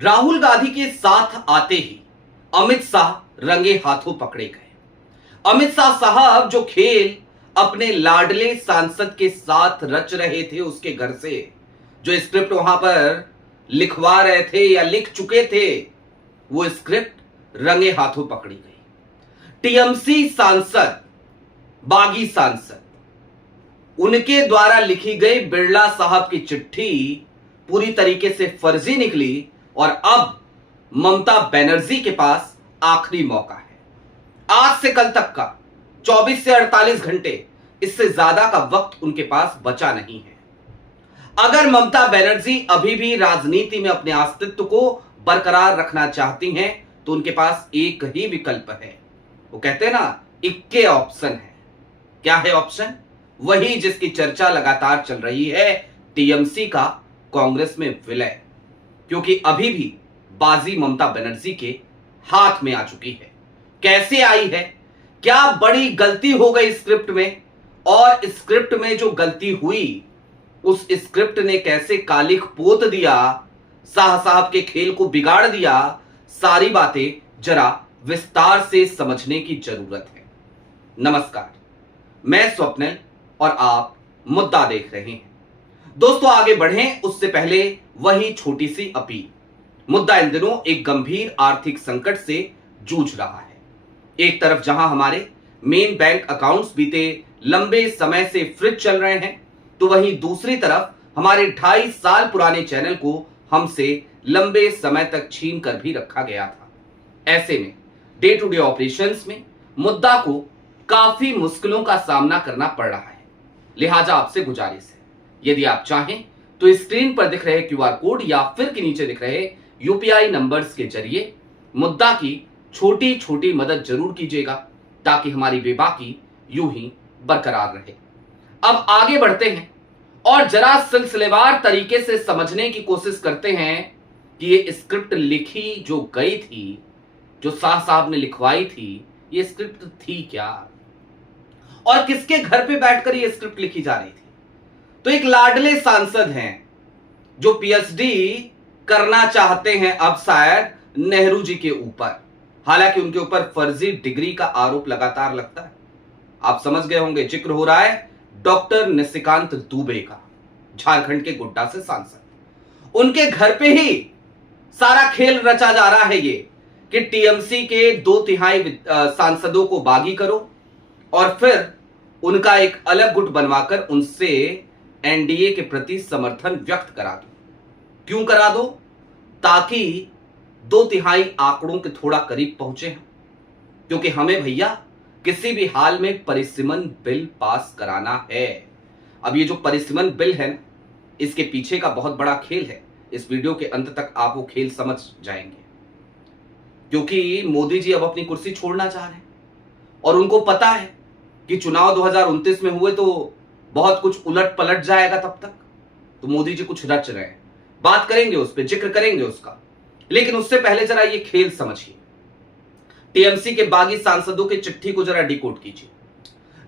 राहुल गांधी के साथ आते ही अमित शाह रंगे हाथों पकड़े गए। अमित शाह साहब जो खेल अपने लाडले सांसद के साथ रच रहे थे, उसके घर से जो स्क्रिप्ट वहां पर लिखवा रहे थे या लिख चुके थे, वो स्क्रिप्ट रंगे हाथों पकड़ी गई। टीएमसी सांसद, बागी सांसद, उनके द्वारा लिखी गई बिरला साहब की चिट्ठी पूरी तरीके से फर्जी निकली और अब ममता बनर्जी के पास आखिरी मौका है। आज से कल तक का 24 से 48 घंटे, इससे ज्यादा का वक्त उनके पास बचा नहीं है। अगर ममता बनर्जी अभी भी राजनीति में अपने अस्तित्व को बरकरार रखना चाहती हैं तो उनके पास एक ही विकल्प है। वो कहते हैं ना, इक्के ऑप्शन है। क्या है ऑप्शन? वही जिसकी चर्चा लगातार चल रही है, टीएमसी का कांग्रेस में विलय। क्योंकि अभी भी बाजी ममता बनर्जी के हाथ में आ चुकी है। कैसे आई है? क्या बड़ी गलती हो गई स्क्रिप्ट में? और स्क्रिप्ट में जो गलती हुई, उस स्क्रिप्ट ने कैसे कालिख पोत दिया, शाह साहब के खेल को बिगाड़ दिया, सारी बातें जरा विस्तार से समझने की जरूरत है। नमस्कार, मैं स्वप्निल और आप मुद्दा देख रहे हैं। दोस्तों, आगे बढ़ें उससे पहले वही छोटी सी अपील। मुद्दा इन दिनों एक गंभीर आर्थिक संकट से जूझ रहा है। एक तरफ जहां हमारे मेन बैंक अकाउंट्स बीते लंबे समय से फ्रीज चल रहे हैं, तो वहीं दूसरी तरफ हमारे 2.5 साल पुराने चैनल को हमसे लंबे समय तक छीन कर भी रखा गया था। ऐसे में डे टू डे ऑपरेशंस में मुद्दा को काफी मुश्किलों का सामना करना पड़ रहा है। लिहाजा आपसे गुजारिश है, यदि आप चाहें तो स्क्रीन पर दिख रहे क्यूआर कोड या फिर के नीचे दिख रहे यूपीआई नंबर्स के जरिए मुद्दा की छोटी छोटी मदद जरूर कीजिएगा, ताकि हमारी बेबाकी यूं ही बरकरार रहे। अब आगे बढ़ते हैं और जरा सिलसिलेवार तरीके से समझने की कोशिश करते हैं कि ये स्क्रिप्ट लिखी जो गई थी, जो शाह साहब ने लिखवाई थी, ये स्क्रिप्ट थी क्या और किसके घर पे बैठकर ये स्क्रिप्ट लिखी जा रही थी। तो एक लाडले सांसद हैं जो पीएचडी करना चाहते हैं अब शायद नेहरू जी के ऊपर। हालांकि उनके ऊपर फर्जी डिग्री का आरोप लगातार लगता है। आप समझ गए होंगे, जिक्र हो रहा है डॉक्टर निशिकांत दुबे का, झारखंड के गोड्डा से सांसद। उनके घर पे ही सारा खेल रचा जा रहा है ये कि टीएमसी के 2/3 सांसदों को बागी करो और फिर उनका एक अलग गुट बनवाकर उनसे एनडीए के प्रति समर्थन व्यक्त करा दो। क्यों करा दो? ताकि 2/3 आंकड़ों के थोड़ा करीब पहुंचे हैं। क्योंकि हमें भैया किसी भी हाल में परिसीमन बिल पास कराना है। अब ये जो परिसीमन बिल है ना, इसके पीछे का बहुत बड़ा खेल है। इस वीडियो के अंत तक आप वो खेल समझ जाएंगे। क्योंकि मोदी जी अब अपनी कुर्सी छोड़ना चाह रहे हैं और उनको पता है कि चुनाव 2029 में हुए तो बहुत कुछ उलट पलट जाएगा तब तक। तो मोदी जी कुछ रच रहे हैं, बात करेंगे उस पर, जिक्र करेंगे उसका। लेकिन उससे पहले जरा ये खेल समझिए। टीएमसी के बागी सांसदों की चिट्ठी को जरा डिकोड कीजिए।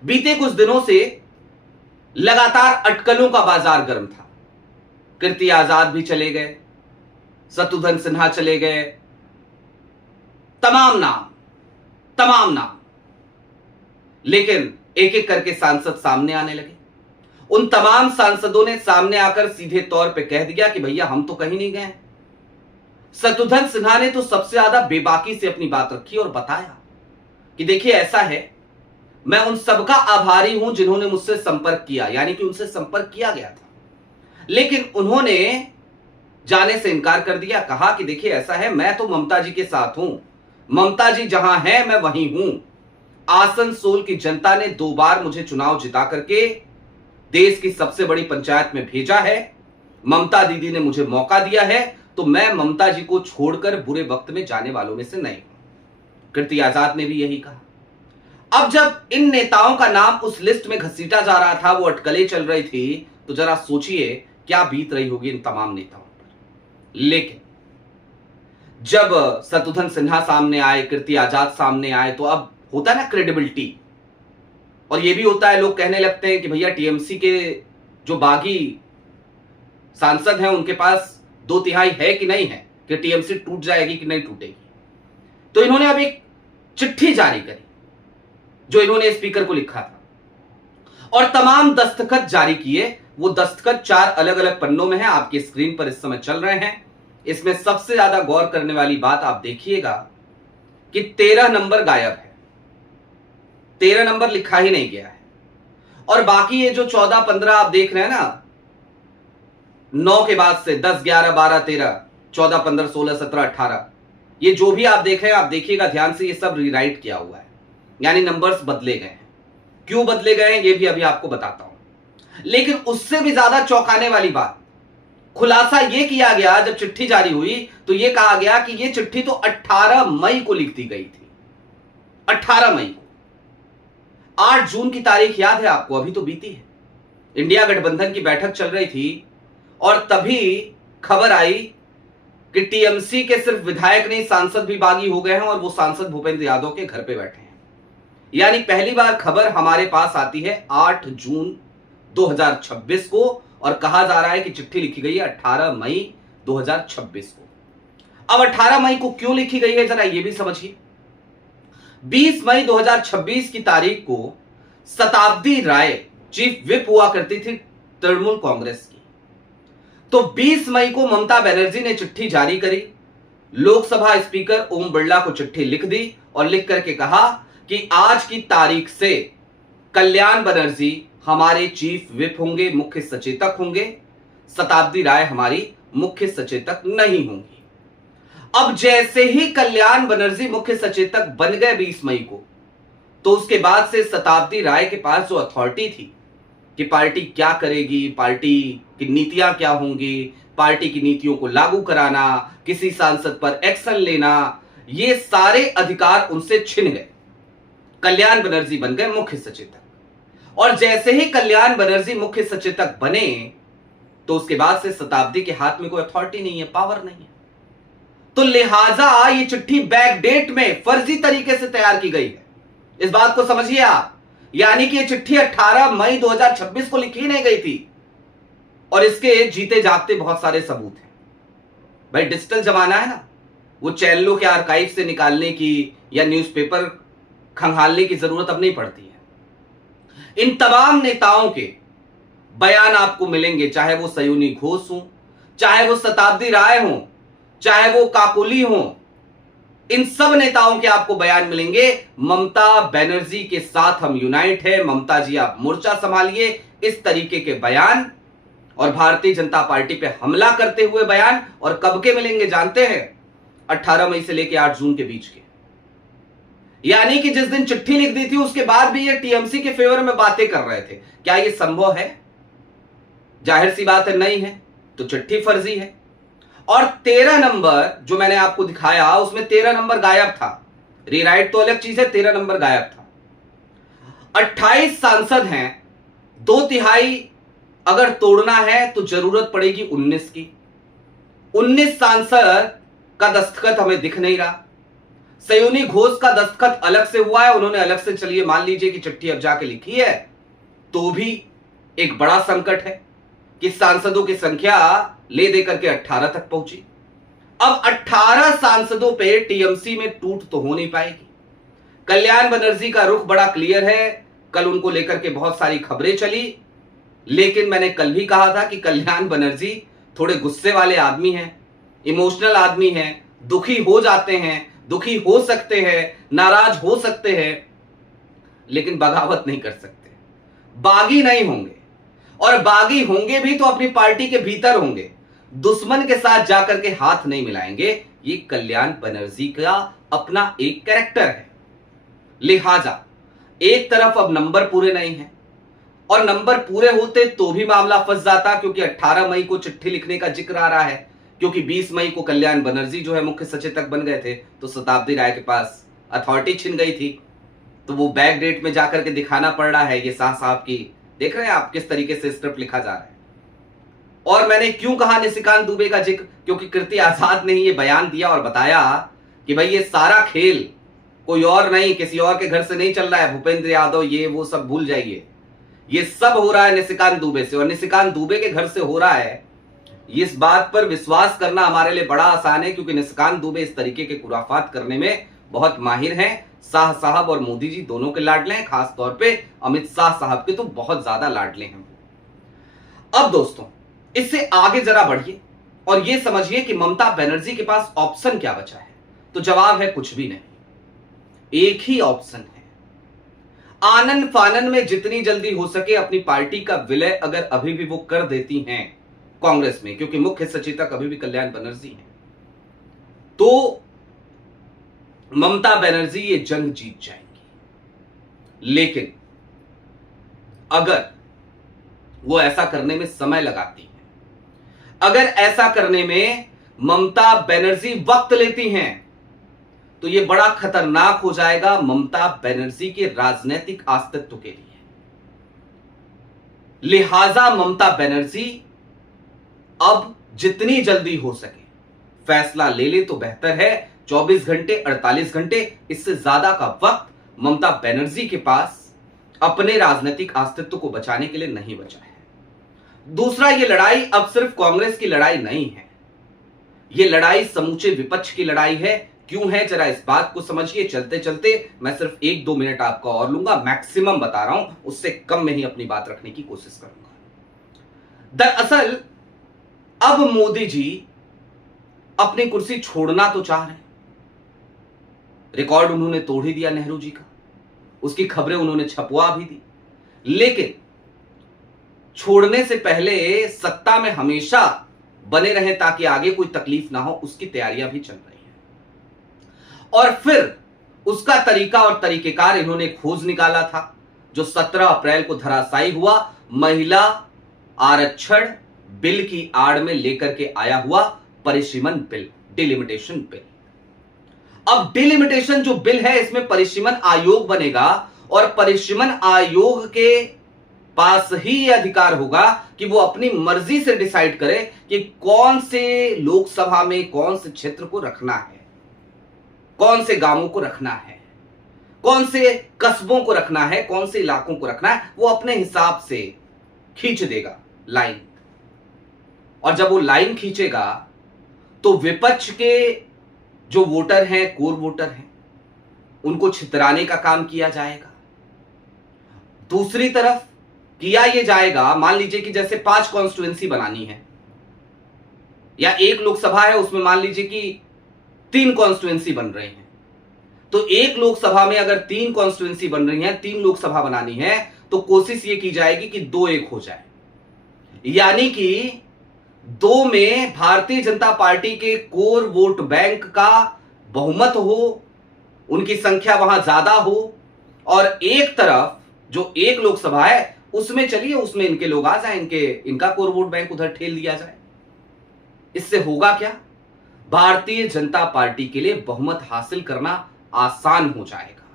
बीते कुछ दिनों से लगातार अटकलों का बाजार गर्म था। कीर्ति आजाद भी चले गए, शत्रुघ्न सिन्हा चले गए, तमाम नाम, लेकिन एक एक करके सांसद सामने आने लगे। उन तमाम सांसदों ने सामने आकर सीधे तौर पे कह दिया कि भैया हम तो कहीं नहीं गए। शत्रुघ्न सिन्हा ने तो सबसे ज्यादा बेबाकी से अपनी बात रखी और बताया कि देखिए ऐसा है, मैं उन सबका आभारी हूं जिन्होंने मुझसे संपर्क किया, यानी कि उनसे संपर्क किया गया था, लेकिन उन्होंने जाने से इनकार कर दिया। कहा कि देखिए ऐसा है, मैं तो ममता जी के साथ हूं, ममता जी जहां है मैं वहीं हूं। आसनसोल की जनता ने 2 बार मुझे चुनाव जिता करके देश की सबसे बड़ी पंचायत में भेजा है। ममता दीदी ने मुझे मौका दिया है, तो मैं ममता जी को छोड़कर बुरे वक्त में जाने वालों में से नहीं हूं। कीर्ति आजाद ने भी यही कहा। अब जब इन नेताओं का नाम उस लिस्ट में घसीटा जा रहा था, वो अटकलें चल रही थी, तो जरा सोचिए क्या बीत रही होगी इन तमाम नेताओं पर। लेकिन जब शत्रुघ्न सिन्हा सामने आए, कीर्ति आजाद सामने आए, तो अब होता है ना क्रेडिबिलिटी। और ये भी होता है, लोग कहने लगते हैं कि भैया टीएमसी के जो बागी सांसद हैं उनके पास 2/3 है कि नहीं है, कि टीएमसी टूट जाएगी कि नहीं टूटेगी। तो इन्होंने अब एक चिट्ठी जारी करी जो इन्होंने स्पीकर को लिखा था और तमाम दस्तखत जारी किए। वो दस्तखत 4 अलग अलग पन्नों में है, आपकी स्क्रीन पर इस समय चल रहे हैं। इसमें सबसे ज्यादा गौर करने वाली बात आप देखिएगा कि 13 नंबर गायब है, 13 नंबर लिखा ही नहीं गया है। और बाकी ये जो 14, 15 आप देख रहे हैं ना, 9 के बाद से 10, 11, 12, 13, 14, 15, 16, 17, 18, ये जो भी आप देख रहे हैं, आप देखिएगा ध्यान से, ये सब रीराइट किया हुआ है, यानी नंबर्स बदले गए हैं। क्यों बदले गए हैं ये भी अभी आपको बताता हूं। लेकिन उससे भी ज्यादा चौंकाने वाली बात, खुलासा यह किया गया, जब चिट्ठी जारी हुई तो यह कहा गया कि यह चिट्ठी तो 18 मई को लिख दी गई थी, 18 मई को। 8 जून की तारीख याद है आपको, अभी तो बीती है। इंडिया गठबंधन की बैठक चल रही थी और तभी खबर आई कि टीएमसी के सिर्फ विधायक नहीं, सांसद भी बागी हो गए हैं और वो सांसद भूपेंद्र यादव के घर पे बैठे हैं। यानी पहली बार खबर हमारे पास आती है 8 जून 2026 को और कहा जा रहा है कि चिट्ठी लिखी गई है 18 मई 2026 को। अब 18 मई को क्यों लिखी गई है जरा ये भी समझिए। 20 मई 2026 की तारीख को शताब्दी राय चीफ व्हिप हुआ करती थी तृणमूल कांग्रेस की। तो 20 मई को ममता बनर्जी ने चिट्ठी जारी करी, लोकसभा स्पीकर ओम बिरला को चिट्ठी लिख दी और लिख करके कहा कि आज की तारीख से कल्याण बनर्जी हमारे चीफ व्हिप होंगे, मुख्य सचेतक होंगे, शताब्दी राय हमारी मुख्य सचेतक नहीं होंगी। अब जैसे ही कल्याण बनर्जी मुख्य सचेतक बन गए 20 मई को, तो उसके बाद से शताब्दी राय के पास जो अथॉरिटी थी कि पार्टी क्या करेगी, पार्टी की नीतियां क्या होंगी, पार्टी की नीतियों को लागू कराना, किसी सांसद पर एक्शन लेना, ये सारे अधिकार उनसे छिन गए। कल्याण बनर्जी बन गए मुख्य सचेतक और जैसे ही कल्याण बनर्जी मुख्य सचेतक बने तो उसके बाद से शताब्दी के हाथ में कोई अथॉरिटी नहीं है, पावर नहीं है। तो लिहाजा ये चिट्ठी बैकडेट में फर्जी तरीके से तैयार की गई है, इस बात को समझिए आप। यानी कि ये चिट्ठी 18 मई 2026 को लिखी नहीं गई थी और इसके जीते जागते बहुत सारे सबूत हैं। भाई डिजिटल जमाना है ना, वो चैनलों के आर्काइव से निकालने की या न्यूज़पेपर खंगालने की जरूरत अब नहीं पड़ती है। इन तमाम नेताओं के बयान आपको मिलेंगे, चाहे वो सयूनी घोष हो, चाहे वो शताब्दी राय हो, चाहे वो काकोली हो, इन सब नेताओं के आपको बयान मिलेंगे। ममता बनर्जी के साथ हम यूनाइट है, ममता जी आप मोर्चा संभालिए, इस तरीके के बयान और भारतीय जनता पार्टी पे हमला करते हुए बयान। और कब के मिलेंगे जानते हैं? 18 मई से लेकर 8 जून के बीच के। यानी कि जिस दिन चिट्ठी लिख दी थी उसके बाद भी ये टीएमसी के फेवर में बातें कर रहे थे। क्या ये संभव है? जाहिर सी बात है नहीं है, तो चिट्ठी फर्जी है। और 13 नंबर जो मैंने आपको दिखाया उसमें 13 नंबर गायब था। रीराइट तो अलग चीज है, 13 नंबर गायब था। 28 सांसद हैं, 2/3 अगर तोड़ना है तो जरूरत पड़ेगी 19 की। 19 सांसद का दस्तखत हमें दिख नहीं रहा। सयूनी घोष का दस्तखत अलग से हुआ है, उन्होंने अलग से, चलिए मान लीजिए कि चिट्ठी अब जाके लिखी है, तो भी एक बड़ा संकट है कि सांसदों की संख्या ले दे करके 18 तक पहुंची। अब 18 सांसदों पे टीएमसी में टूट तो हो नहीं पाएगी। कल्याण बनर्जी का रुख बड़ा क्लियर है, कल उनको लेकर के बहुत सारी खबरें चली, लेकिन मैंने कल भी कहा था कि कल्याण बनर्जी थोड़े गुस्से वाले आदमी हैं, इमोशनल आदमी हैं, दुखी हो जाते हैं, दुखी हो सकते हैं, नाराज हो सकते हैं, लेकिन बगावत नहीं कर सकते, बागी नहीं होंगे। और बागी होंगे भी तो अपनी पार्टी के भीतर होंगे, दुश्मन के साथ जाकर के हाथ नहीं मिलाएंगे। ये कल्याण बनर्जी का अपना एक कैरेक्टर है। लिहाजा एक तरफ अब नंबर पूरे नहीं है, और नंबर पूरे होते तो भी मामला फंस जाता, क्योंकि 18 मई को चिट्ठी लिखने का जिक्र आ रहा है, क्योंकि 20 मई को कल्याण बनर्जी जो है मुख्य सचेतक बन गए थे, तो शताब्दी राय के पास अथॉरिटी छिन गई थी, तो वो बैक डेट में जाकर के दिखाना पड़ रहा है। ये साहब की देख रहे हैं आप किस तरीके से स्क्रिप्ट लिखा जा रहा है। और मैंने क्यों कहा निशिकांत दुबे का जिक्र, क्योंकि कीर्ति आजाद ने ये बयान दिया और बताया कि भाई ये सारा खेल कोई और नहीं, किसी और के घर से नहीं चल रहा है, भूपेंद्र यादव ये वो सब भूल जाइए, ये सब हो रहा है निशिकांत दुबे से, और निशिकांत दुबे के घर से हो रहा है इस बात पर विश्वास करना हमारे लिए बड़ा आसान है क्योंकि निशिकांत दुबे इस तरीके के खुराफात करने में बहुत माहिर हैं। शाह साहब और मोदी जी दोनों के लाडले हैं, खास तौर पे अमित शाह साहब के तो बहुत ज्यादा लाडले हैं। अब दोस्तों इससे आगे जरा बढ़िए और यह समझिए कि ममता बनर्जी के पास ऑप्शन क्या बचा है। तो जवाब है कुछ भी नहीं, एक ही ऑप्शन है, आनन फानन में जितनी जल्दी हो सके अपनी पार्टी का विलय अगर अभी भी वो कर देती हैं कांग्रेस में, क्योंकि मुख्य सचेतक अभी भी कल्याण बनर्जी हैं, तो ममता बनर्जी ये जंग जीत जाएंगी। लेकिन अगर वो ऐसा करने में समय लगाती हैं, अगर ऐसा करने में ममता बनर्जी वक्त लेती हैं, तो यह बड़ा खतरनाक हो जाएगा ममता बनर्जी के राजनीतिक अस्तित्व के लिए। लिहाजा ममता बनर्जी अब जितनी जल्दी हो सके फैसला ले ले तो बेहतर है। 24 घंटे 48 घंटे इससे ज्यादा का वक्त ममता बनर्जी के पास अपने राजनीतिक अस्तित्व को बचाने के लिए नहीं बचा है। दूसरा, यह लड़ाई अब सिर्फ कांग्रेस की लड़ाई नहीं है, यह लड़ाई समूचे विपक्ष की लड़ाई है। क्यों है जरा इस बात को समझिए। चलते चलते मैं सिर्फ 1-2 मिनट आपका और लूंगा, मैक्सिमम बता रहा हूं, उससे कम में ही अपनी बात रखने की कोशिश करूंगा। दरअसल अब मोदी जी अपनी कुर्सी छोड़ना तो चाह रहे हैं, रिकॉर्ड उन्होंने तोड़ ही दिया नेहरू जी का, उसकी खबरें उन्होंने छपवा भी दी, लेकिन छोड़ने से पहले सत्ता में हमेशा बने रहें ताकि आगे कोई तकलीफ ना हो, उसकी तैयारियां भी चल रही हैं। और फिर उसका तरीका और तरीकेकार इन्होंने खोज निकाला था जो 17 अप्रैल को धराशायी हुआ, महिला आरक्षण बिल की आड़ में लेकर के आया हुआ परिसीमन बिल, डिलिमिटेशन बिल। अब डिलिमिटेशन जो बिल है इसमें परिसीमन आयोग बनेगा और परिसीमन आयोग के पास ही यह अधिकार होगा कि वो अपनी मर्जी से डिसाइड करे कि कौन से लोकसभा में कौन से क्षेत्र को रखना है, कौन से गांवों को रखना है, कौन से कस्बों को रखना है, कौन से इलाकों को रखना है, वो अपने हिसाब से खींच देगा लाइन। और जब वो लाइन खींचेगा तो विपक्ष के जो वोटर हैं, कोर वोटर हैं, उनको छितराने का काम किया जाएगा। दूसरी तरफ किया यह जाएगा, मान लीजिए कि जैसे 5 कॉन्स्टिट्यूएंसी बनानी है या एक लोकसभा है उसमें मान लीजिए कि 3 कॉन्स्टिट्यूएंसी बन रहे हैं, तो एक लोकसभा में अगर 3 कॉन्स्टिट्यूएंसी बन रही हैं, 3 लोकसभा बनानी है, तो कोशिश ये की जाएगी कि 2-1 हो जाए, यानी कि 2 में भारतीय जनता पार्टी के कोर वोट बैंक का बहुमत हो, उनकी संख्या वहां ज्यादा हो, और एक तरफ जो एक लोकसभा है उसमें चलिए उसमें इनके लोग आ जाए, इनका कोर वोट बैंक उधर ठेल दिया जाए। इससे होगा क्या, भारतीय जनता पार्टी के लिए बहुमत हासिल करना आसान हो जाएगा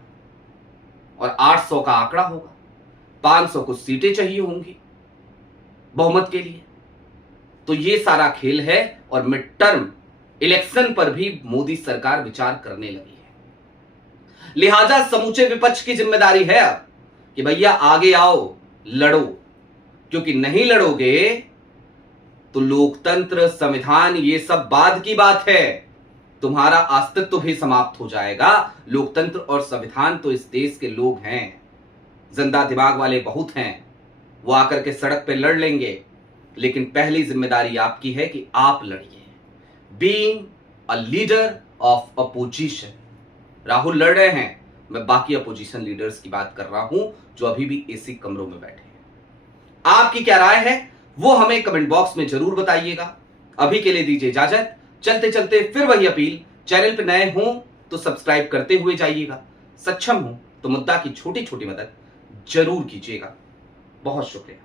और 800 का आंकड़ा होगा, 500 कुछ सीटें चाहिए होंगी बहुमत के लिए। तो ये सारा खेल है और मिड टर्म इलेक्शन पर भी मोदी सरकार विचार करने लगी है। लिहाजा समूचे विपक्ष की जिम्मेदारी है अब कि भैया आगे आओ, लड़ो, क्योंकि नहीं लड़ोगे तो लोकतंत्र, संविधान, ये सब बाद की बात है, तुम्हारा अस्तित्व भी समाप्त हो जाएगा। लोकतंत्र और संविधान तो इस देश के लोग हैं, जिंदा दिमाग वाले बहुत हैं, वो आकर के सड़क पे लड़ लेंगे, लेकिन पहली जिम्मेदारी आपकी है कि आप लड़िए। Being a leader of opposition, Rahul लड़ रहे हैं, मैं बाकी अपोजिशन लीडर्स की बात कर रहा हूं जो अभी भी एसी कमरों में बैठे हैं। आपकी क्या राय है वो हमें कमेंट बॉक्स में जरूर बताइएगा। अभी के लिए दीजिए इजाजत, चलते चलते फिर वही अपील, चैनल पे नए हो तो सब्सक्राइब करते हुए जाइएगा, सक्षम हो तो मुद्दा की छोटी छोटी मदद जरूर कीजिएगा। बहुत शुक्रिया।